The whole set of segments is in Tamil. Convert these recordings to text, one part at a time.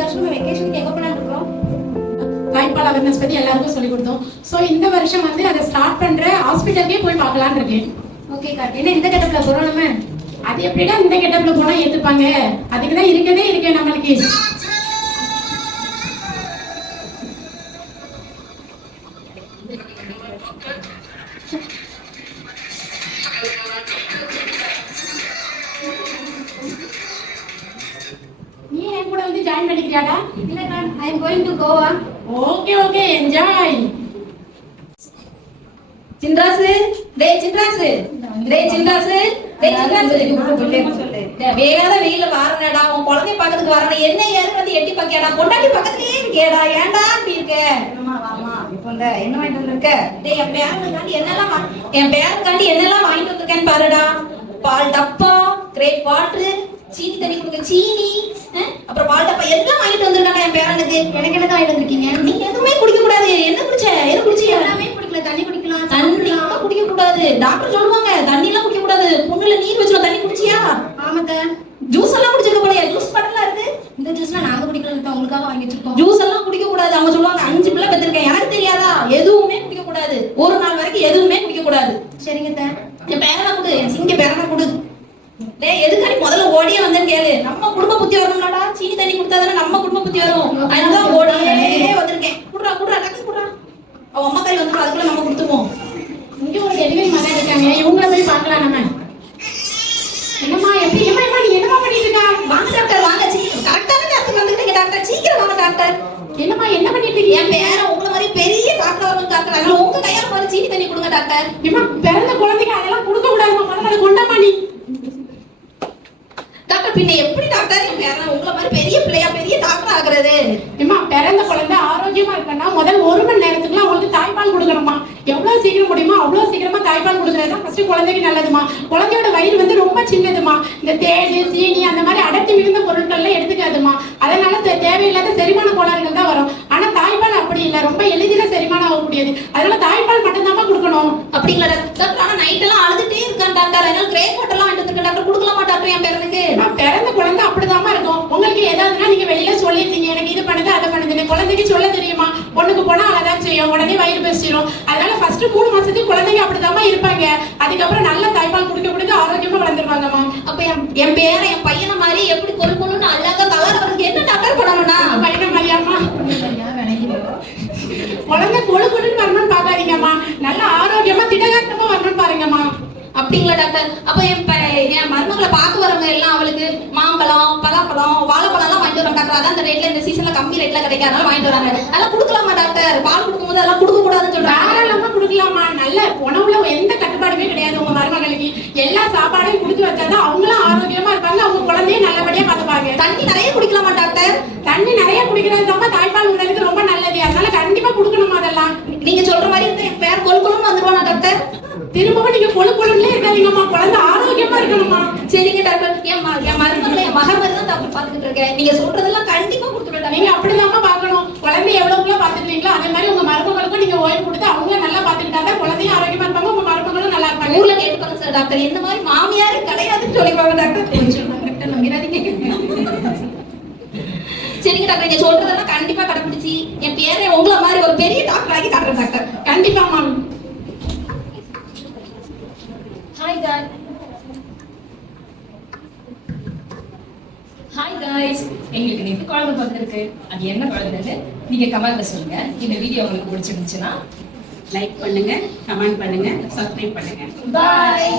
வருஷம் வெக்கேஷனுக்கு எங்க போலான்னு இருக்கோம்? தாய்ப்பால் அவேர்னஸ் பத்தி எல்லாருக்கும் சொல்லி கொடுத்தோம். ஸோ இந்த வருஷம் வந்து அதை ஸ்டார்ட் பண்ற ஹாஸ்பிட்டலுக்கே போய் பார்க்கலான்னு இருக்கேன். ஓகே கா, என்ன இந்த கெட்டப்ல போறோம் நம்ம? அது எப்படிடா இந்த கெட்டப்ல போனா ஏத்துப்பாங்க? அதுக்குதான் இருக்கதே இருக்கேன் நம்மளுக்கு. நீ என் கூட வந்து ஜாயின் பண்ணிக்கிறியாடா? இல்ல கா, I am going to Goa. Okay okay, enjoy. Chinrasu, டேய் சின்ராசு, டேய் சின்ராசு, டேய் சின்ராசு. வேகாத வெயில வாரனடா, உன் குழந்தைய பாக்கிறதுக்கு வரனே, என்ன ஏறு வந்து எட்டி பாக்கியாடா, பொண்டாட்டி பக்கத்துலயே இருக்கேடா, ஏன்டா இப்படி இருக்க? அம்மா வாமா, இப்போ இந்த என்ன வாங்கிட்டு வந்திருக்க? டேய் என் பேரனுக்காண்டி என்னெல்லாம் வாங்கிட்டு வந்திருக்கேன்னு பாருடா. பால் டப்பா, கிரேட் வாட்டர், சீனி தண்ணி குடுக்க சீனி, அப்புறம் பால் டப்பா எல்லாம் வாங்கிட்டு வந்திருக்காடா என் பேரனுக்கு. எனக்கு என்ன வாங்கிட்டு வந்திருக்கீங்க? நீங்க எதுவுமே குடிக்க கூடாது. என்ன குடிச்ச? எது குடிச்ச? எல்லாமே குடிக்கல. தண்ணி குடிக்கலாம். தண்ணி குடிக்க கூடாது. டாக்டர் சொல்லுவாங்க தண்ணி எல்லாம் குடிக்க கூடாது. புண்ணுல நீர் வச்சுல தண்ணி குடிச்சியா? ஆமாங்க. ஜூஸ் எல்லாம் குடிச்சிருக்க போலயே. ஜூஸ் பாட்டில்ல இருக்கு. இந்த ஜூஸ்லாம் நாங்க குடிக்கல, உங்களுக்காக வாங்கி வச்சிருக்கோம். ஜூஸ் எல்லாம் குடிக்க கூடாது. அவங்க சொல்லுவாங்க 5 பிள்ளை பெற்றிருக்கேன், எனக்கு தெரியாதா? எதுவுமே குடிக்க கூடாது. ஒரு நாள் வரைக்கும் எதுவுமே குடிக்க கூடாது. சரிங்க தா. என் பேரனை கொடு, என் சிங்க பேரனை கொடு. டேய் எதுக்காடி முதல்ல ஓடியே வந்தேன்னு கேளு. நம்ம குடும்ப புத்தி வரணும்லடா. சீனி தண்ணி குடுத்தாதானே நம்ம குடும்ப புத்தி வரும். அதனால ஓடியே வந்திருக்கேன். குடுறா குடுறா டக்கு குடுறா. அவ அம்மா கறி வந்து அதுக்குள்ள நம்ம கொடுத்துருவோம். இங்க ஒரு டெலிவரி மகன் இருக்காங்க, இவங்கள போய் பார்க்கலாம் நம்ம. என்னம்மா எப்படி ஏமா நீ என்னமா பண்ணிட்டு இருக்கா? வாங்க டாக்டர் வாங்க. கரெக்டான நேரத்துக்கு வந்துட்டீங்க டாக்டர். சீக்கிரம் வாங்க டாக்டர். என்னம்மா என்ன பண்ணிட்டு இருக்கீங்க? என் பேரன் உங்களை மாதிரி பெரிய டாக்டர் வரணும் டாக்டர். அதனால உங்க கையால மாதிரி சீனி தண்ணி கொடுங்க டாக்டர். ஏமா பிறந்த குழந்தைக்கு அதெல்லாம் கொடுக்க கூடாதுமா, முதல்ல அதை கொண்டாமா நீ. டாக்டர் பின்ன எப்படி டாக்டர் என் பேரன் உங்களை மாதிரி பெரிய பிள்ளையா பெரிய டாக்டர் ஆகுறது? ஏமா பிறந்த குழந்தை ஆரோக்கியமா இருக்கணும்னா முதல் 1 மணி நேரத்துக்குலாம் அவங்களுக்கு தாய்ப்பால் கொடுக்கணுமா. எவ்வளவு சீக்கிரம் முடியுமோ அவ்வளவு சீக்கிரமா தாய்ப்பால் கொடுக்கறது தான் ஃபர்ஸ்ட் குழந்தைக்கு நல்லதுமா. குழந்தையோட வயிறு வந்து ரொம்ப சின்னதுமா. இந்த தேடு சீனி அந்த மாதிரி அடர்த்தி மிகுந்த பொருட்கள்லாம் எடுத்துக்காதுமா. அதனால தேவையில்லாத செரிமான கோளாறுகள் தான் வரும். ஆனா தாய்ப்பால் அப்படி இல்லை, ரொம்ப எளிதில செரிமானம் ஆகக்கூடியது. அதனால தாய்ப்பால் மட்டும்தாம்மா கொடுக்கணும். அப்படிங்களா டாக்டர்? ஆனா நைட் எல்லாம் அழுதுட்டே இருக்கான் டாக்டர். அதனால கிரேட் வாட்டர் எல்லாம் எடுத்துருக்கேன் டாக்டர். கொடுக்கலாமா டாக்டர் என் பேரனுக்கு? பிறந்த குழந்தை அப்படிதாம்மா இருக்கும். உங்களுக்கு ஏதாவதுன்னா நீங்க வெளியில சொல்லிருந்தீங்க, எனக்கு இது பண்ணுது அதை பண்ணுதுன்னு. குழந்தைக்கு சொல்ல தெரியுமா? பொண்ணுக்கு போனா அழதான் செய்யும், உடனே வயிறு பேசிடும். அதனால ஃபர்ஸ்ட் 3 மாசத்துக்கு குழந்தைங்க அப்படிதாம்மா இருப்பாங்க. அதுக்கப்புறம் நல்ல தாய்ப்பால் குடிக்க குடிக்க ஆரோக்கியமா வளர்ந்துருவாங்கம்மா. அப்ப என் பேரன் என் பையனை மாதிரி எப்படி கொழுக்கணும்னு அழகா கலர் அவருக்கு என்ன டாக்டர் பண்ணணும்னா? பையனை மாதிரியாம்மா குழந்தை கொழுக்கணும்னு வரணும்னு பாக்காதீங்கம்மா, நல்ல ஆரோக்கியமா திடகாட்டமா வரணும்னு பாருங்கம்மா. அப்படிங்களா டாக்டர்? அப்ப என் மருமகளை பார்க்க வரவங்க எல்லாம் அவளுக்கு மாம்பழம், பலாப்பழம், வாழைப்பழம் எல்லாம் வாங்கிட்டு வராங்க டாக்டர். அதான் இந்த ரேட்ல இந்த சீசன்ல கம்மி ரேட்ல கிடைக்காதனால வாங்கிட்டு வராங்க. அதெல்லாம் கொடுக்கலாமா டாக்டர்? பால் கொடுக்கும்போது அதெல்லாம் கொடுக்க கூடாதுன்னு சொல்றாங்க. தாராளமா கொடுக்கலாமா. நல்ல உணவுல எந்த கட்டுப்பாடுமே கிடையாது. உங்க மருமகளுக்கு எல்லா சாப்பாடையும் கொடுத்து வச்சாதான் அவங்களும் ஆரோக்கியமா இருப்பாங்க, அவங்க குழந்தையும் நல்லபடியா பார்த்துப்பாங்க. தண்ணி நிறைய குடிக்கலாமா டாக்டர்? தண்ணி நிறைய குடிக்கிறது ரொம்ப தாய்ப்பால் உடலுக்கு ரொம்ப நல்லது. அதனால கண்டிப்பா கொடுக்கணுமா. அதெல்லாம் நீங்க சொல்ற மாதிரி என் பேர் கொழுக்கணும்னு வந்துருவானா டாக்டர்? திரும்பவும் நீங்க கொழுக்கொழுலே இருக்காதீங்கம்மா, குழந்தை ஆரோக்கியமா இருக்கணுமா. சரிங்க டாக்டர். என் மருமகளை என் மகன் மாதிரி தான் டாக்டர் பாத்துக்கிட்டு இருக்கேன். நீங்க சொல்றதெல்லாம் கண்டிப்பா கொடுத்துருவேன். நீங்க அப்படிதாம்மா பாக்கணும். குழந்தை எவ்வளவுக்குள்ள பாத்துக்கிறீங்களோ அதே மாதிரி உங்க மருமகளுக்கும் நீங்க ஓய்வு கொடுத்து அவங்க நல்லா பாத்துக்கிட்டாதான் குழந்தையும் ஆரோக்கியமா இருப்பாங்க, உங்க மருமகளும் நல்லா இருப்பாங்க. ஊர்ல கேட்டு பாருங்க சார் டாக்டர். இந்த மாதிரி மாமியார் கிடையாதுன்னு சொல்லிடுவாங்க டாக்டர். டாக்டர் நம்பிடாதீங்க. சரிங்க டாக்டர், நீங்க சொல்றதெல்லாம் கண்டிப்பா கடைபிடிச்சு என் பேரை உங்களை மாதிரி ஒரு பெரிய டாக்டர் ஆகி காட்டுறேன் டாக்டர். கண்டிப்பா மேம். ஹாய் காய். ஹாய் காய்ஸ், எங்களுக்கு நேற்று குழம்பு பார்த்துருக்கு. அது என்ன குழம்புன்னு நீங்க கமெண்ட்ல சொல்லுங்க. இந்த வீடியோ உங்களுக்கு பிடிச்சிருந்துச்சுன்னா லைக் பண்ணுங்க, கமெண்ட் பண்ணுங்க, சப்ஸ்கிரைப் பண்ணுங்க. பாய்.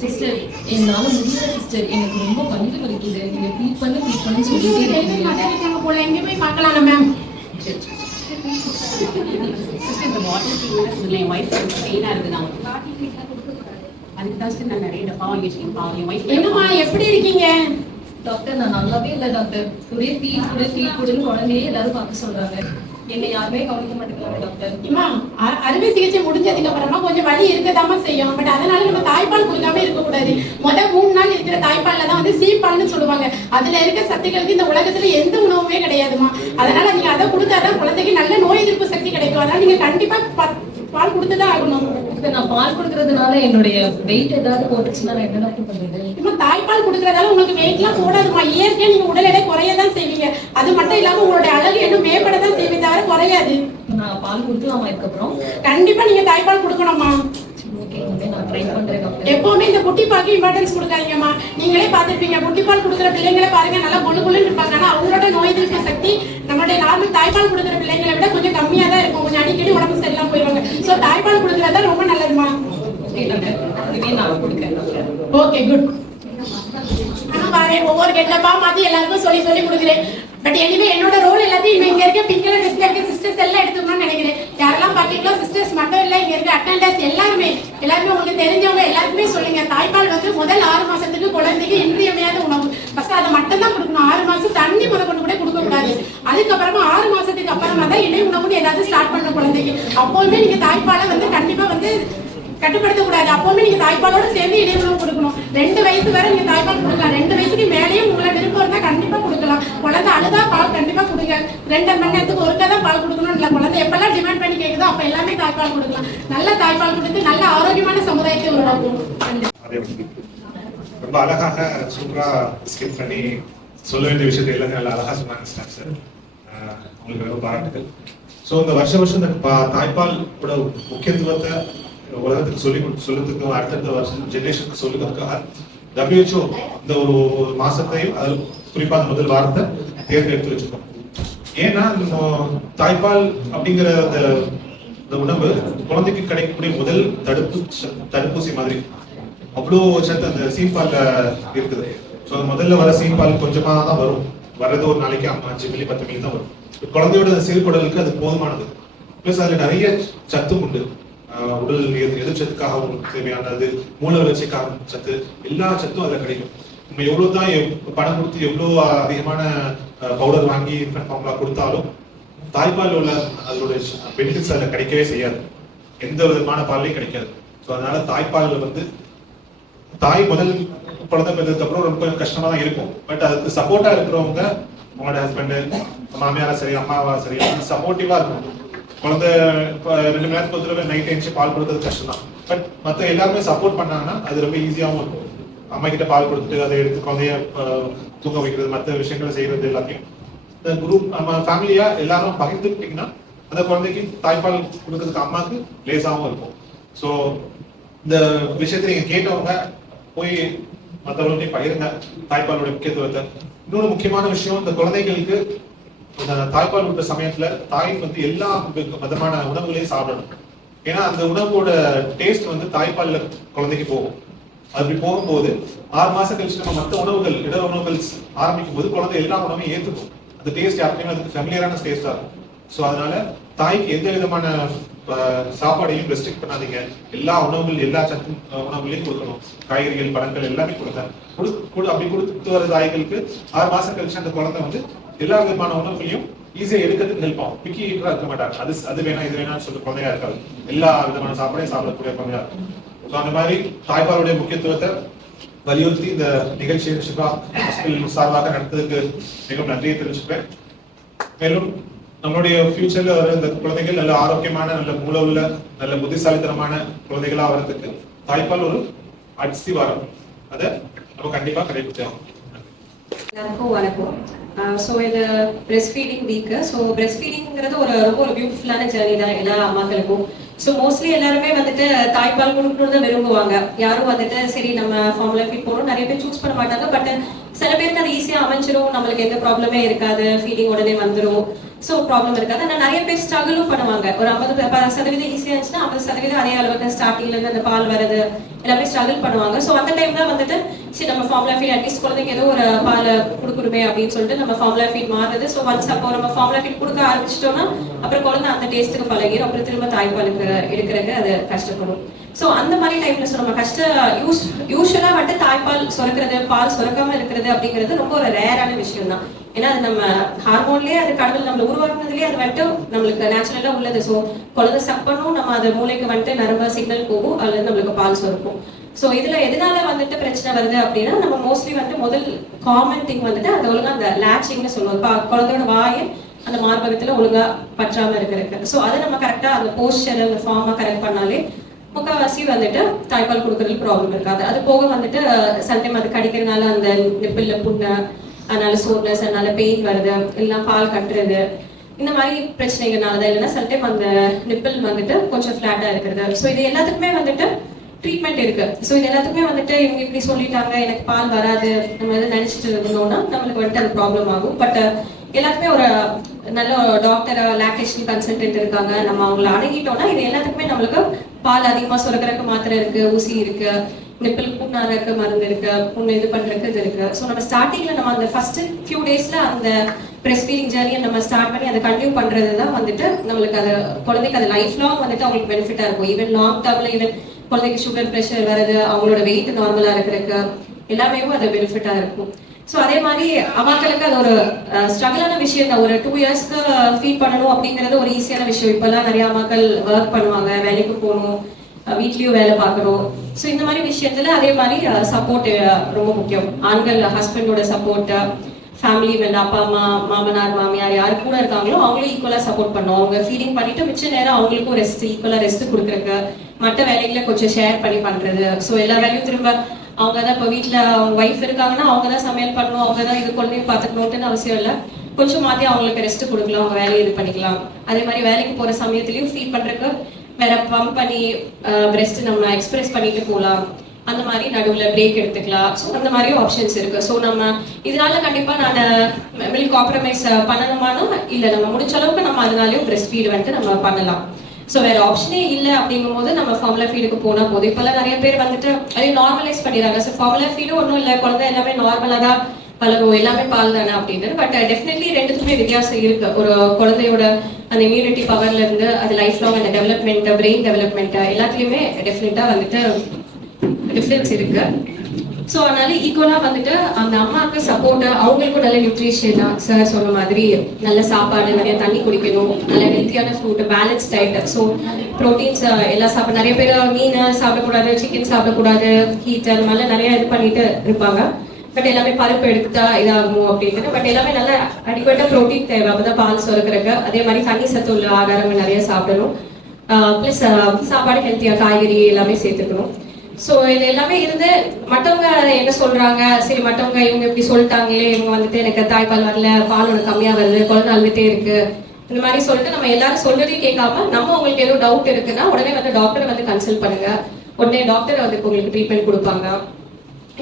சிஸ்டர், என்னால முடியல சிஸ்டர், எனக்கு ரொம்ப வலி வலிக்குது. நீங்க ஃபீல் பண்ணு சொல்லிட்டே இருக்கீங்க. போல எங்க போய் பார்க்கலாம் மேம். இந்த வாட்டர் ஃபீல்ல என் ஒய்ஃப் பெயினா இருக்குதான். அதுக்கு தான் நான் நிறைய டப்பா வாங்கி வச்சிருக்கேன். என் ஒய்ஃப் என்னம்மா எப்படி இருக்கீங்க? டாக்டர் நான் நல்லாவே இல்லை டாக்டர். ஒரே ஃபீல் கூடுன்னு குழந்தையே எல்லாரும் பார்க்க சொல்றாங்க. என்னை யாருமே கவனிக்க மாட்டேங்கிறாங்க டாக்டர். அம்மா அறுவை சிகிச்சை முடிஞ்சதுக்கு அப்புறமா கொஞ்சம் வலி இருக்கதாம செய்யும். பட் அதனால நம்ம தாய்ப்பால் கொடுக்காம இருக்கக்கூடாது. முதல் 3 நாள் இருக்கிற தாய்ப்பால்ல தான் வந்து சீப்பால்னு சொல்லுவாங்க. அதுல இருக்க சத்துக்களுக்கு இந்த உலகத்துல எந்த உணவுமே கிடையாதுமா. அதனால நீங்க அதை கொடுத்தாதான் குழந்தைக்கு நல்ல நோய் எதிர்ப்பு சக்தி கிடைக்கும். அதனால நீங்க கண்டிப்பா பால் கொடுத்துதான் ஆகணும். இப்ப நான் பால் கொடுக்கறதுனால என்னுடைய வெயிட் ஏதாவது போட்டுச்சுன்னா நான் என்ன டாக்டர் பண்றது? இப்போ தாய்ப்பால் கொடுக்கறதால உங்களுக்கு வெயிட்லாம் போடாதுமா. இயற்கையா நீங்க உடல் எடை குறையதான் செய்வீங்க. அது மட்டும் இல்லாம உங்களுடைய அழகு இன்னும் மேம்படதான் செய்வீங்க, தவிர குறையாது. நான் பால் கொடுக்கலாமா இதுக்கப்புறம்? கண்டிப்பா நீங்க தாய்ப்பால் கொடுக்கணும்மா. நான் ட்ரை பண்றேன் டாக்டர். எப்பவுமே இந்த குட்டி பாலுக்கு இம்பார்ட்டன்ஸ் கொடுக்காதீங்கம்மா. நீங்களே பார்த்திருப்பீங்க, குட்டி பால் கொடுக்குற பிள்ளைங்களை பாருங்க, நல்லா கொழு கொழுன்னு இருப்பாங்க. ஆனா அவங்களோட நோய் எதிர்ப்பு சக்தி நம்மளுடைய நார்மல் தாய்ப்பால் கொடுக்குற பிள்ளைங்களை விட கொஞ்சம் கம்மியா தான் இருக்கும். கொஞ்சம் அடிக்கடி உடம்பு சரியில்லாம போயிடுவாங்க. சோ தாய்ப்பால் கொடுக்கறதா ரொம்ப நல்லதுமா. நான் கொடுக்கேன் டாக்டர். Okay good. ஆனா பாரு, ஒவ்வொரு கெட்டப்பா மாத்தி எல்லாருக்கும் சொல்லி சொல்லி கொடுக்குறேன். பட் எனிவே என்னோட ரோல் எல்லாத்தையும் இங்க இருக்க பிங்க் கலர் ட்ரெஸ்ல இருக்க சிஸ்டர்ஸ் எல்லாம் எடுத்துக்கணும்னு நினைக்கிறேன். யாரெல்லாம் பாத்தீங்களோ சிஸ்டர்ஸ் மட்டும் இல்ல, இங்க இருக்க அட்டெண்டர்ஸ் எல்லாருமே உங்களுக்கு தெரிஞ்சவங்க எல்லாருக்குமே சொல்லுங்க, தாய்ப்பால் வந்து முதல் 6 மாசத்துக்கு குழந்தைக்கு இன்றியமையாத உணவு. ஃபர்ஸ்ட் அதை மட்டும் தான் கொடுக்கணும். 6 மாசம் தண்ணி கொண்டு கூட கொடுக்க கூடாது. அதுக்கப்புறமா 6 மாசத்துக்கு அப்புறமா தான் இணை உணவுன்னு ஏதாவது ஸ்டார்ட் பண்ண குழந்தைக்கு. அப்போவுமே நீங்க தாய்ப்பாலை வந்து கண்டிப்பா வந்து கட்டுப்படுத்த கூடாது. அப்பவுமே நீங்க தாய்ப்பாலோட சேர்ந்து இணை உணவு கொடுக்கணும். 2 வயசு வரை நீங்க தாய்ப்பால் கொடுக்கலாம். 2 வயசுக்கு மேலேயும் உங்களை விருப்பம் இருந்தா கண்டிப்பா கொடுக்கலாம். குழந்தை அழுதா பால் கண்டிப்பா கொடுங்க. 2 மணி நேரத்துக்கு ஒருக்கா தான் பால் கொடுக்கணும் இல்ல. குழந்தை எப்பெல்லாம் டிமாண்ட் பண்ணி கேக்குதோ அப்ப எல்லாமே தாய்ப்பால் கொடுக்கலாம். நல்ல தாய்ப்பால் கொடுத்து நல்ல ஆரோக்கியமான சமுதாயத்தை உருவாக்கும். ரொம்ப அழகாக சூப்பரா ஸ்கிப் பண்ணி சொல்ல வேண்டிய விஷயத்தை எல்லாமே நல்லா அழகா சொன்னாங்க சார். உங்களுக்கு ரொம்ப பாராட்டுகள். ஸோ இந்த வருஷம் இந்த தாய்ப்பால் முக்கியத்துவத்தை உலகத்துக்கு சொல்லுறதுக்கு அடுத்தடுத்த வருஷம் ஜெனரேஷனுக்கு சொல்லுறதுக்காக WHO இந்த ஒரு மாசத்தையும் அது குறிப்பா அந்த முதல் வாரத்தை தேர்ந்தெடுத்து வச்சிருக்கோம். ஏன்னா தாய்ப்பால் அப்படிங்கிற அந்த உணவு குழந்தைக்கு கிடைக்கக்கூடிய முதல் தடுப்பூசி மாதிரி. அவ்வளோ சத்து அந்த சீம்பால்ல இருக்குது. ஸோ முதல்ல வர சீம்பால் கொஞ்சமா தான் வரும். வர்றது ஒரு நாளைக்கு 5 மில்லி 10 மில்லி தான் வரும். குழந்தையோட சிறு குடலுக்கு அது போதுமானது. பிளஸ் அதுல நிறைய சத்தும் உண்டு. உடல் எதிர்ச்சத்துக்காக தேவையானது, மூல வளர்ச்சிக்காக சத்து, எல்லா சத்தும் அதுல கிடைக்கும். நம்ம எவ்வளவுதான் பணம் கொடுத்து எவ்வளவு அதிகமான பவுடர் வாங்கி இன்ஃபென்ட் ஃபார்முலா கொடுத்தாலும் தாய்ப்பால் உள்ள அதோட பெனிஃபிட்ஸ் அதுல கிடைக்கவே செய்யாது. எந்த விதமான பால்லையும் கிடைக்காது. ஸோ அதனால தாய்ப்பால் வந்து தாய் முதல் குழந்தை பெற்றதுக்கு அப்புறம் ரொம்ப கஷ்டமா தான் இருக்கும். பட் அதுக்கு சப்போர்ட்டா இருக்கிறவங்க, உங்களோட ஹஸ்பண்ட், மாமியாரா சரி, அம்மாவா சரி, சப்போர்ட்டிவா இருக்கும். குழந்தை 2 மணி நேரத்துக்கு ஒரு தடவை நைட் எழுந்து பால் கொடுக்கறது கஷ்டம் தான். பட் மற்ற எல்லாருமே சப்போர்ட் பண்ணாங்கன்னா அது ரொம்ப ஈஸியாகவும் இருக்கும். அம்மா கிட்ட பால் கொடுத்துட்டு அதை எடுத்து குழந்தைய தூங்க வைக்கிறது, மற்ற விஷயங்களை செய்யறது எல்லாத்தையும் இந்த குரூப் நம்ம ஃபேமிலியா எல்லாரும் பகிர்ந்துக்கிட்டீங்கன்னா அந்த குழந்தைக்கு தாய்ப்பால் கொடுக்கறதுக்கு அம்மாவுக்கு லேசாகவும் இருக்கும். ஸோ இந்த விஷயத்தை நீங்க கேட்டவங்க போய் மற்றவர்களையும் பகிருங்க தாய்ப்பாலோட முக்கியத்துவத்தை. இன்னொரு முக்கியமான விஷயம், இந்த குழந்தைகளுக்கு தாய்ப்பால் விட்ட சமயத்துல தாய் வந்து எல்லா விதமான உணவுகளையும் சாப்பிடணும். ஏன்னா அந்த உணவோட டேஸ்ட் வந்து தாய்ப்பால்ல குழந்தைக்கு போகும். அப்படி போகும்போது 6 மாசம் கழிச்சு நம்ம மற்ற உணவுகள் இட உணவுகள் ஆரம்பிக்கும் போது குழந்தை எல்லா உணவையும் ஏற்றுக்கும். அந்த டேஸ்ட் யாருக்குமே அதுக்கு ஃபெமிலியரான டேஸ்டா இருக்கும். ஸோ அதனால தாய்க்கு எந்த விதமான சாப்பாடையும் ரெஸ்ட்ரிக்ட் பண்ணாதீங்க. எல்லா உணவுகள் எல்லா சத்து உணவுகளையும் கொடுக்கணும். காய்கறிகள், பழங்கள் எல்லாமே கொடுத்தேன். அப்படி கொடுத்து வர தாய்களுக்கு 6 மாசம் கழிச்சு அந்த குழந்தை வந்து எல்லா விதமான உணவுகளையும் ஈஸியா எடுக்கிறதுக்கு ஹெல்ப் ஆகும். பிக்கி ஈட்டரா இருக்க மாட்டாங்க. அது வேணா இது வேணாம்னு சொல்ற குழந்தையா இருக்காது. எல்லா விதமான சாப்பாடையும் சாப்பிடக்கூடிய குழந்தையா இருக்கும். ஸோ அந்த மாதிரி தாய்ப்பாலுடைய முக்கியத்துவத்தை வலியுறுத்தி இந்த நிகழ்ச்சியை ஷிஃபா ஹாஸ்பிட்டல் சார்பாக நடத்ததுக்கு மிகவும் நன்றியை தெரிவிச்சுக்கிறேன். மேலும் நம்மளுடைய ஃபியூச்சர்ல வர இந்த குழந்தைகள் நல்ல ஆரோக்கியமான, நல்ல மூளை உள்ள, நல்ல புத்திசாலித்தனமான குழந்தைகளா வர்றதுக்கு தாய்ப்பால் ஒரு அஸ்திவாரம். அதை நம்ம கண்டிப்பா கடைபிடிச்சோம். எல்லாருக்கும் வணக்கம். ஸோ இது breast feeding week. So breast ஃபீடிங்கிறது ரொம்ப ஒரு பியூட்டிஃபுல்லான ஜர்னி தான் எல்லா அம்மாக்களுக்கும். ஸோ மோஸ்ட்லி எல்லாருமே வந்துட்டு தாய்ப்பால் கொடுக்கணும்னு தான் விரும்புவாங்க. யாரும் வந்துட்டு சரி நம்ம ஃபார்முலா ஃபீட் போகணும் நிறைய பேர் சூஸ் பண்ண மாட்டாங்க. பட் சில பேருக்கு அது ஈஸியாக அமைஞ்சிரும், நம்மளுக்கு எந்த ப்ராப்ளமே இருக்காது, ஃபீடிங் உடனே வந்துடும், ஸோ ப்ராப்ளம் இருக்காது. ஆனால் நிறைய பேர் ஸ்ட்ரகிளும் பண்ணுவாங்க. ஒரு 50% ஈஸியாக இருந்துச்சுன்னா 50% அதே அளவுக்கு ஸ்டார்டிங்லேருந்து அந்த பால் வரது எல்லாமே ஸ்ட்ரகிள் பண்ணுவாங்க. ஸோ அந்த டைம் தான் வந்துட்டு சரி நம்ம ஃபார்முலா ஃபீட் அட்லீஸ்ட் குழந்தைக்கு ஏதோ ஒரு பால் கொடுக்கணுமே அப்படின்னு சொல்லிட்டு நம்ம ஃபார்முலா ஃபீட் மாறுது. ஸோ ஒன்ஸ் அப்போ நம்ம ஃபார்முலா ஃபீட் கொடுக்க ஆரம்பிச்சிட்டோம்னா அப்புறம் குழந்தை அந்த டேஸ்ட்டுக்கு பழகிடும். அப்புறம் திரும்ப தாய்ப்பாலுக்கு எடுக்கிறதுக்கு அது கஷ்டப்படும். ஸோ அந்த மாதிரி டைம்ல நம்ம யூஸ்வலா வந்துட்டு தாய்ப்பால் சுரக்கிறது, பால் சுரக்காம இருக்கிறது அப்படிங்கிறது ரொம்ப ஒரு ரேரான விஷயம் தான். ஏன்னா அது நம்ம ஹார்மோன்லயே அது கடவுள் நம்மள உருவாக்குனதுலயே அது வந்துட்டு நம்மளுக்கு நேச்சுரலா உள்ளது. ஸோ குழந்தை சக் பண்ணும், நம்ம அது மூளைக்கு வந்துட்டு நரம்பு சிக்னல் போகும், அதுல நம்மளுக்கு பால் சுரக்கும். ஸோ இதுல எதனால வந்துட்டு பிரச்சனை வருது அப்படின்னா நம்ம மோஸ்ட்லி வந்துட்டு முதல் காமன் திங் வந்துட்டு அது ஒழுங்கா அந்த லேச்சிங்னு சொல்லுவோம். குழந்தையோட வாயை அந்த மார்பகத்துல ஒழுங்கா பற்றாம இருக்கிறதுக்கு. ஸோ அதை நம்ம கரெக்டா அந்த போஸ்டர் அந்த ஃபார்மா கரெக்ட் பண்ணாலே முக்கால்வாசி வந்துட்டு தாய்ப்பால் கொடுக்கறதுல ப்ராப்ளம் இருக்காது. அது போக வந்துட்டு சம்டைம் அது கடிக்கிறதுனால அந்த நிப்பிள்ல புண்ணு, அதனால சோர்னஸ், அதனால பெயின் வருது, இல்லைன்னா பால் கட்டுறது, இந்த மாதிரி பிரச்சனைகள்னால தான், இல்லைன்னா சம்டைம் அந்த நிப்பிள் வந்துட்டு கொஞ்சம் ஃபிளாட்டா இருக்கிறது. ஸோ இது எல்லாத்துக்குமே வந்துட்டு ட்ரீட்மெண்ட் இருக்கு. ஸோ இது எல்லாத்துக்குமே வந்துட்டு இவங்க இப்படி சொல்லிட்டாங்க எனக்கு பால் வராது நம்ம எதாவது நினைச்சிட்டு இருந்தோம்னா நம்மளுக்கு வந்துட்டு அது ப்ராப்ளம் ஆகும். பட் எல்லாத்துக்குமே ஒரு நல்ல டாக்டர், லாக்டேஷன் கன்சல்டன்ட் இருக்காங்க, நம்ம அவங்கள அணுகிட்டோம்னா இது எல்லாத்துக்குமே நம்மளுக்கு பால் அதிகமா சுரக்கிறதுக்கு மாத்திரை இருக்கு, ஊசி இருக்கு, நிப்பிள் புண்ணாறதுக்கு மருந்து இருக்கு, புண்ணு இது பண்றதுக்கு இது இருக்கு. ஸோ நம்ம ஸ்டார்டிங்ல நம்ம அந்த ஃபர்ஸ்ட் ஃபியூ டேஸ்ல அந்த பிரஸ்ட் ஃபீடிங் ஜர்னியை நம்ம ஸ்டார்ட் பண்ணி அதை கண்டினியூ பண்றது தான் வந்துட்டு நம்மளுக்கு அது குழந்தைக்கு அது லைஃப் லாங் வந்துட்டு அவங்களுக்கு பெனிஃபிட்டா இருக்கும். ஈவன் லாங் டேர்ம்ல ஈவன் குழந்தைக்கு சுகர் பிரஷர் வருது, அவங்களோட வெயிட் நார்மலா இருக்கிறதுக்கு எல்லாமே அது பெனிஃபிட்டா இருக்கும். ஸோ அதே மாதிரி அம்மாக்களுக்கு அது ஒரு ஸ்ட்ரகிளான விஷயம் தான். ஒரு 2 இயர்ஸ்க்கு ஃபீட் பண்ணணும் அப்படிங்கிறது ஒரு ஈஸியான விஷயம். இப்பெல்லாம் நிறைய அம்மாக்கள் ஒர்க் பண்ணுவாங்க, வேலைக்கு போகணும், வீட்லயும் வேலை பார்க்கணும். ஸோ இந்த மாதிரி விஷயத்துல அதே மாதிரி சப்போர்ட் ரொம்ப முக்கியம். ஆண்கள் ஹஸ்பண்டோட சப்போர்ட், ஃபேமிலி மெம்பர், அப்பா அம்மா, மாமனார் மாமியார் யாரு கூட இருக்காங்களோ அவங்களும் ஈக்குவலா சப்போர்ட் பண்ணும். அவங்க ஃபீடிங் பண்ணிட்டு மிச்ச நேரம் அவங்களுக்கும் ரெஸ்ட், ஈக்குவலா ரெஸ்ட் கொடுக்குறதுக்கு, மற்ற வேலைகளை கொஞ்சம் ஷேர் பண்ணி பண்றது. ஸோ எல்லா வேலையும் திரும்ப அவங்க தான் இப்போ வீட்டில் அவங்க ஒய்ஃப் இருக்காங்கன்னா அவங்க தான் சமையல் பண்ணணும், அவங்க தான் இது குழந்தைய பார்த்துக்கணுன்ட்டுன்னு அவசியம் இல்லை. கொஞ்சம் மாற்றி அவங்களுக்கு ரெஸ்ட் கொடுக்கலாம், அவங்க வேலையை இது பண்ணிக்கலாம். அதே மாதிரி வேலைக்கு போகிற சமயத்துலையும் ஃபீட் பண்ணுறதுக்கு வேற பம்ப் பண்ணி பிரெஸ்ட் நம்ம எக்ஸ்பிரஸ் பண்ணிட்டு போகலாம். அந்த மாதிரி நடுவில் பிரேக் எடுத்துக்கலாம். ஸோ அந்த மாதிரியும் ஆப்ஷன்ஸ் இருக்கு. ஸோ நம்ம இதனால கண்டிப்பாக நான் மில்க் காம்ப்ரமைஸ் பண்ணணுமானா இல்லை, நம்ம முடிச்ச அளவுக்கு நம்ம அதனாலையும் பிரெஸ்ட் ஃபீட் வந்துட்டு நம்ம பண்ணலாம். ஸோ வேற ஆப்ஷனே இல்லை அப்படிங்கும் போது நம்ம ஃபார்முலா ஃபீடுக்கு போனா போதும். இப்பெல்லாம் நிறைய பேர் வந்துட்டு அதையும் நார்மலைஸ் பண்ணிடுறாங்க. ஸோ ஃபார்முலா ஃபீடும் ஒன்றும் இல்லை, குழந்தை எல்லாமே நார்மலாக தான் வளரும், எல்லாமே பால் தானே அப்படின்னு. பட் டெஃபினெட்லி ரெண்டுத்துக்குமே வித்தியாசம் இருக்கு. ஒரு குழந்தையோட அந்த இம்யூனிட்டி பவர்ல இருந்து அது லைஃப் லாங் அந்த டெவலப்மெண்ட், பிரெயின் டெவலப்மெண்ட் எல்லாத்துலயுமே டெஃபினட்டா வந்துட்டு டிஃபரன்ஸ் இருக்கு. ஸோ அதனால ஈக்குவலா வந்துட்டு அந்த அம்மாவுக்கு சப்போர்ட், அவங்களுக்கும் நல்ல நியூட்ரிஷன் தான் சார் சொன்ன மாதிரி, நல்ல சாப்பாடு, நிறைய தண்ணி குடிக்கணும், நல்ல ஹெல்த்தியான fruit, balance diet. So proteins எல்லாம் சாப்பிட, நிறைய பேர் மீன் சாப்பிடக்கூடாது, சிக்கன் சாப்பிடக்கூடாது, ஹீட் அது மாதிரிலாம் நிறைய இது பண்ணிட்டு இருப்பாங்க. பட் எல்லாமே பருப்பு எடுத்துட்டா இதாகும் அப்படின்ட்டு. பட் எல்லாமே நல்லா அடிப்பட்ட ப்ரோட்டீன் தேவை, அப்பதான் பால் சுரக்கிறதுக்கு. அதே மாதிரி தண்ணி சத்து உள்ள ஆகாரங்கள் நிறைய சாப்பிடணும். ப்ளஸ் சாப்பாடு ஹெல்த்தியா, காய்கறி எல்லாமே சேர்த்துக்கணும். ஸோ இது எல்லாமே இருந்து மற்றவங்க என்ன சொல்றாங்க, சரி மற்றவங்க இவங்க இப்படி சொல்லிட்டாங்களே, இவங்க வந்துட்டு எனக்கு தாய்ப்பால் வரல, பால் உனக்கு கம்மியா வருது, குழந்தை அழுதுட்டே இருக்கு, இந்த மாதிரி சொல்லிட்டு நம்ம எல்லாரும் சொல்றதையும் கேட்காம நம்ம உங்களுக்கு ஏதோ டவுட் இருக்குன்னா உடனே வந்து டாக்டரை வந்து கன்சல்ட் பண்ணுங்க. உடனே டாக்டர் வந்து உங்களுக்கு ட்ரீட்மெண்ட் கொடுப்பாங்க.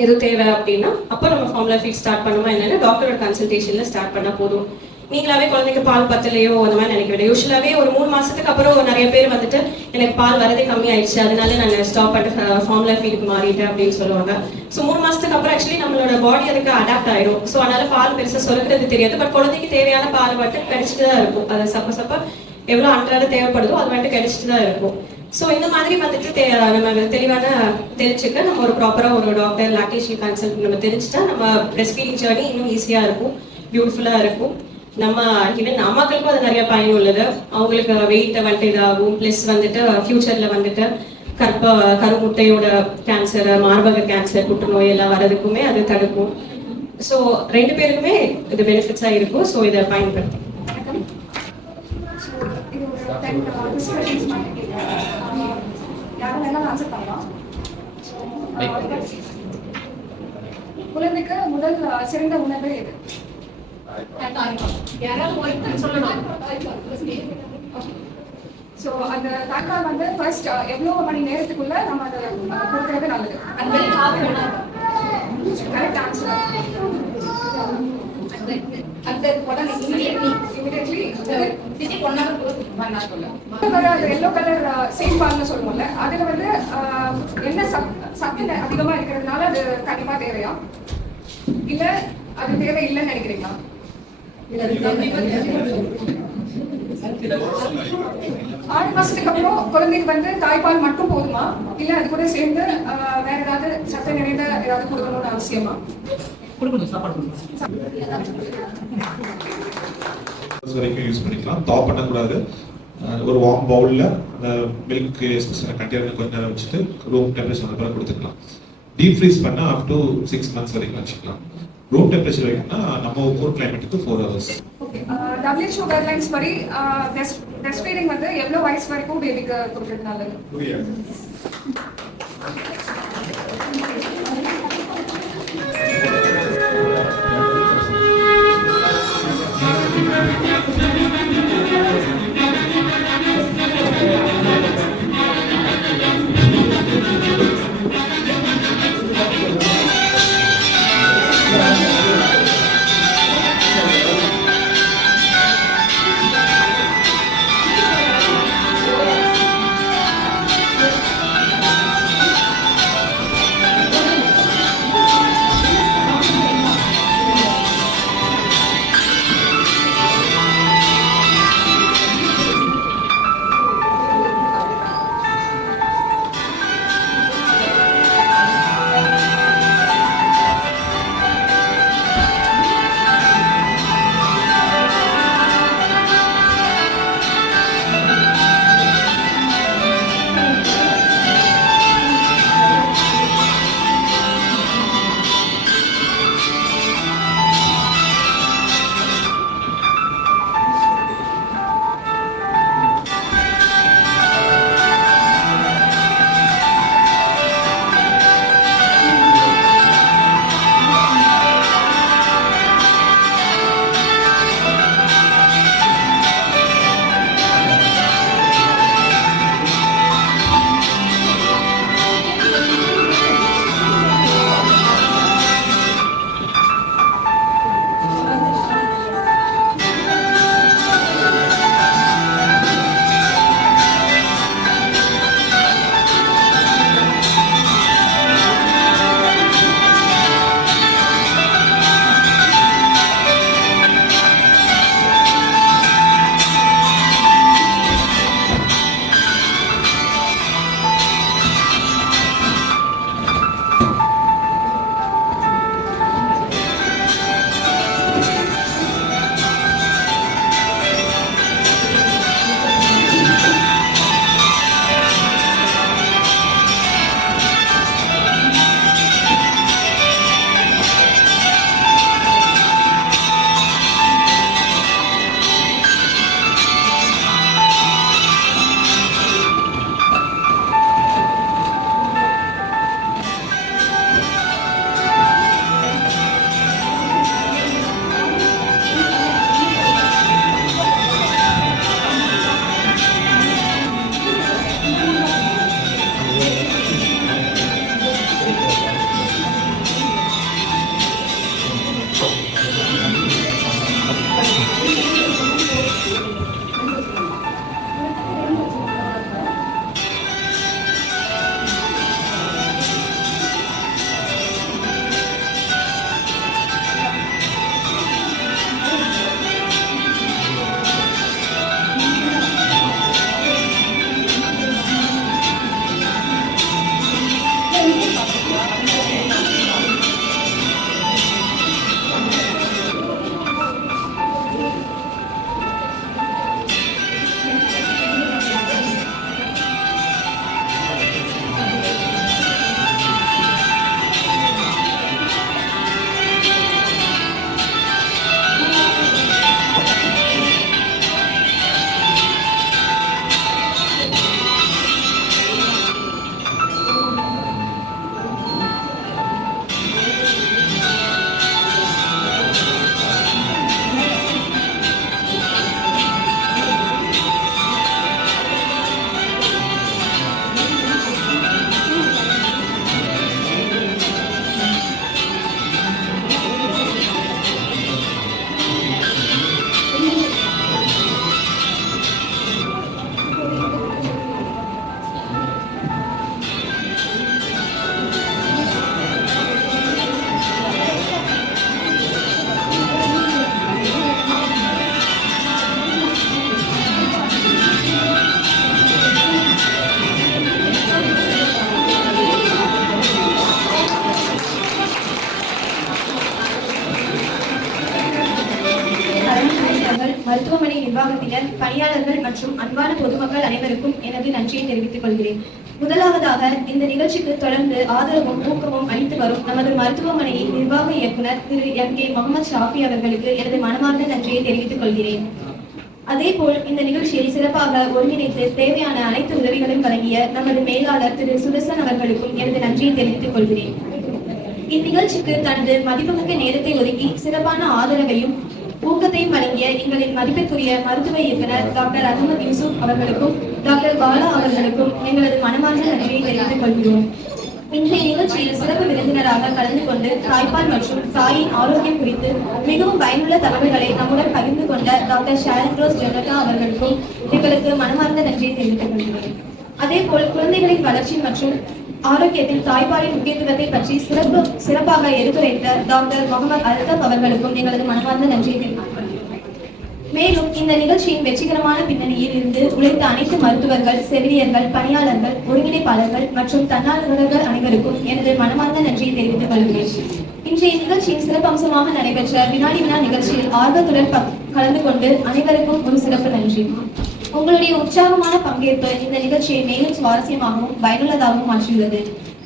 எது தேவை அப்படின்னா அப்போ நம்ம ஃபார்முலா ஃபீட் ஸ்டார்ட் பண்ணுமா என்னன்னு டாக்டரோட கன்சல்டேஷன்ல ஸ்டார்ட் பண்ணா போதும். நீங்களாவே குழந்தைக்கு பால் பத்தலையோ அந்த மாதிரி நினைக்க வேண்டிய. யூஸ்வலாவே ஒரு 3 மாசத்துக்கு அப்புறம் நிறைய பேர் வந்துட்டு எனக்கு பால் வரதே கம்மி ஆயிடுச்சு, அதனால நான் ஸ்டாப் பண்ணிட்டு ஃபார்முலா ஃபீடுக்கு மாறிட்டேன் அப்படின்னு சொல்லுவாங்க. ஸோ 3 மாசத்துக்கு அப்புறம் ஆக்சுவலி நம்மளோட பாடி அதுக்கு அடாப்ட் ஆயிடும். ஸோ அதனால பால் பெருசா சுரக்கிறது தெரியாது. பட் குழந்தைக்கு தேவையான பால் மட்டும் கிடைச்சிட்டு தான் இருக்கும். அது சப்ப எவ்வளவு அன்றாட தேவைப்படுதோ அது வந்துட்டு கிடைச்சிட்டு தான் இருக்கும். ஸோ இந்த மாதிரி வந்துட்டு நம்ம தெளிவான தெரிஞ்சுக்க நம்ம ஒரு ப்ராப்பரா ஒரு டாக்டர், லாக்டேஷன் கன்சல்ட் நம்ம தெரிஞ்சுட்டா நம்ம பிரெஸ்ட் ஃபீடிங் ஜர்னி இன்னும் ஈஸியா இருக்கும், பியூட்டிஃபுல்லா இருக்கும். நம்ம ஈவன் அம்மாக்களுக்கும் அது நிறைய பயன் உள்ளது. அவங்களுக்கு வெயிட்டை வந்துட்டு இதாகும், பிளஸ் வந்துட்டு ஃபியூச்சர்ல வந்துட்டு கருமுட்டையோட கேன்சர், மார்பக கேன்சர், புற்றுநோய் எல்லாம் வர்றதுக்குமே அது தடுக்கும். ஸோ 2 பேருக்குமே இது பெனிஃபிட்ஸா இருக்கும். ஸோ இதை பயன்படுத்தும். குழந்தைக்கு முதல் சிறந்த உணவு எது? ஸோ அந்த தாய்ப்பால் வந்து ஃபர்ஸ்ட் எவ்வளோ மணி நேரத்துக்குள்ள நம்ம அதை கொடுக்கறது நல்லது? Correct answer. அந்த உடனே இமிடியட்லி எல்லோ கலர் சேம் பால்னு சொல்லுவோம்ல, அதுல வந்து என்ன சத்து அதிகமா இருக்கிறதுனால அது கண்டிப்பா தேவையா இல்ல அது தேவை இல்லைன்னு நினைக்கிறீங்களா? 6 மாசத்துக்கு அப்புறம் குழந்தைக்கு வந்து தாய்ப்பால் மட்டும் போதுமா இல்ல அது கூட சேர்ந்து வேற ஏதாவது சத்து நிறைந்த ஏதாவது கொடுக்கணும்னு அவசியமா? வரைக்கும் யூஸ் பண்ணிக்கலாம். தாப் பண்ணக்கூடாது. ஒரு வார்ம் பவுல்ல அந்த மில்க் கண்டெய்னர் கொஞ்ச நேரம் வச்சுட்டு ரூம் டெம்பரேச்சர் வந்த பிறகு கொடுத்துக்கலாம். டீப் ஃப்ரீஸ் பண்ணா அப் டு 6 months வரைக்கும் வச்சுக்கலாம். ரூம் டெம்பரேச்சர் வைக்கணும்னா நம்ம ஊர் கிளைமேட்டுக்கு 4 hours. WHO கைட்லைன்ஸ் படி breast feeding வந்து எவ்வளவு வயசு வரைக்கும் பேபிக்கு கொடுக்கிறது நல்லது? 2 years. மருத்துவமனை நிர்வாகத்தினர், பணியாளர்கள் மற்றும் அன்பான பொதுமக்கள் அனைவருக்கும் எனது நன்றியை தெரிவித்துக் கொள்கிறேன். முதலாவதாக இந்த நிகழ்ச்சிக்கு தொடர்ந்து ஆதரவும் ஊக்கமும் அளித்து வரும் நமது மருத்துவமனையின் நிர்வாக இயக்குனர் திரு எம்.கே. முகமது ஷாஃபி அவர்களுக்கு எனது மனமார்ந்த நன்றியை தெரிவித்துக் கொள்கிறேன். அதேபோல் இந்த நிகழ்ச்சியை சிறப்பாக ஒருங்கிணைத்து தேவையான அனைத்து உதவிகளும் வழங்கிய நமது மேலாளர் திரு சுதர்சன் அவர்களுக்கும் எனது நன்றியை தெரிவித்துக் கொள்கிறேன். இந்நிகழ்ச்சிக்கு தனது மதிப்புமிக்க நேரத்தை ஒதுக்கி சிறப்பான ஆதரவையும் ஊக்கத்தையும் வழங்கிய எங்களின் மதிப்பிற்குரிய மருத்துவ இயக்குனர் டாக்டர் அகமது யூசுப் அவர்களுக்கும் டாக்டர் பாலா அவர்களுக்கும் எங்களது மனமார்ந்த நன்றியை தெரிவித்துக் கொள்கிறோம். இன்றைய நிகழ்ச்சியில் சிறப்பு விருந்தினராக கலந்து கொண்டு தாய்ப்பால் மற்றும் தாயின் ஆரோக்கியம் குறித்து மிகவும் பயனுள்ள தகவல்களை நம்முடன் பகிர்ந்து கொண்ட டாக்டர் ஷாரன் ரோஸ் ஜெனட்டா அவர்களுக்கும் எங்களுக்கு மனமார்ந்த நன்றியை தெரிவித்துக் கொள்கிறேன். அதேபோல் குழந்தைகளின் வளர்ச்சி மற்றும் ஆரோக்கியத்தில் தாய்ப்பாலின் முக்கியத்துவத்தை பற்றி சிறப்பாக எடுத்துரைத்த டாக்டர் முகமது அல்தப் அவர்களுக்கும் எங்களது மனமார்ந்த நன்றியை தெரிவித்துக் கொள்கிறேன். மேலும் இந்த நிகழ்ச்சியின் வெற்றிகரமான பின்னணியில் இருந்து உழைத்த அனைத்து மருத்துவர்கள், செவிலியர்கள், பணியாளர்கள், ஒருங்கிணைப்பாளர்கள் மற்றும் தன்னார்வலர்கள் அனைவருக்கும் எனது மனமார்ந்த நன்றியை தெரிவித்துக் கொள்கிறேன். இன்றைய நிகழ்ச்சியின் சிறப்பம்சமாக நடைபெற்ற வினாடி வினா நிகழ்ச்சியில் ஆர்வத்துடன் கலந்து கொண்டு அனைவருக்கும் ஒரு சிறப்பு நன்றி. உங்களுடைய உற்சாகமான பங்கேற்பு இந்த நிகழ்ச்சியை மேலும் சுவாரஸ்யமாகவும் பயனுள்ளதாகவும் மாற்றியுள்ளது.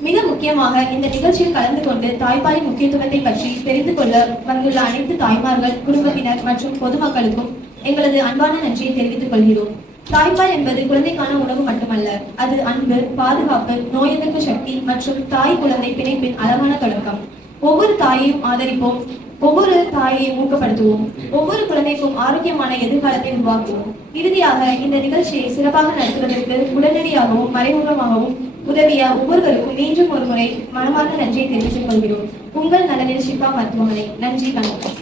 மிக முக்கியமாக இந்த நிகழ்ச்சியில் கலந்து கொண்டு தாய்ப்பாலின் முக்கியத்துவத்தை பற்றி தெரிந்து கொள்ள வந்துள்ள அனைத்து தாய்மார்கள், குடும்பத்தினர் மற்றும் பொதுமக்களுக்கும் எங்களது அன்பான நன்றியை தெரிவித்துக் கொள்கிறோம். தாய்ப்பால் என்பது குழந்தைக்கான உணவு மட்டுமல்ல, அது அன்பு, பாதுகாப்பு, நோய் எதிர்ப்பு சக்தி மற்றும் தாய் குழந்தை பிணைப்பின் அழகான தொடக்கம். ஒவ்வொரு தாயையும் ஆதரிப்போம், ஒவ்வொரு தாயையும் ஊக்கப்படுத்துவோம், ஒவ்வொரு குழந்தைக்கும் ஆரோக்கியமான எதிர்காலத்தை உருவாக்குவோம். இறுதியாக இந்த நிகழ்ச்சியை சிறப்பாக நடத்துவதற்கு உடனடியாகவும் மறைமுகமாகவும் உதவிய ஒவ்வொருவருக்கும் மீண்டும் ஒரு முறை மனமார்ந்த நன்றியை தெரிவித்துக் கொள்கிறோம். உங்கள் நலனில் ஷிஃபா மருத்துவமனை. நன்றி, வணக்கம்.